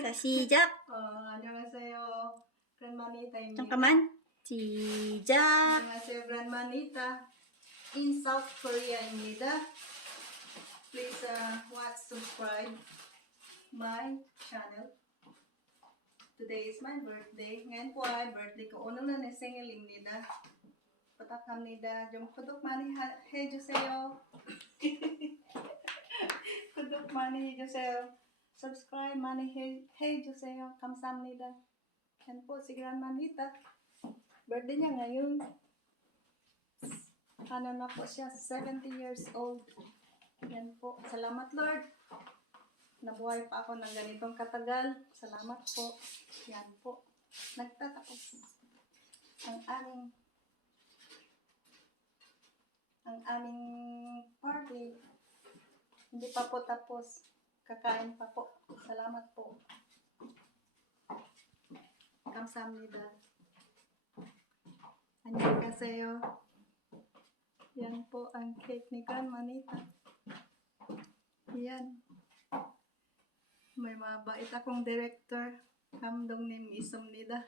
자, 시작. 안녕하세요. 그랜마니타입니다. 잠깐만. 시작. 안녕하세요. 그랜마니타 in South Korea입니다. Please watch, subscribe my channel. Today is my birthday. Ngayon po ay birthday ko. 오늘은 내 생일입니다. 부탁합니다. 좀 구독 많이 해주세요. 구독 많이 해주세요. Subscribe 많이 해주세요. 감사합니다. Yan po si Grandmanita. Birthday niya ngayon. Ano na po siya? 70 years old. Yan po. Salamat Lord. Nabuhay pa ako ng ganitong katagal. Salamat po. Yan po. Nagtatapos ang aming party. Hindi pa po tapos. Kakain pa po. Salamat po. 감사합니다. 안녕하세요. Yan po ang cake ni Grandmanita. Yan. May mabait akong director. 감독님 있습니다.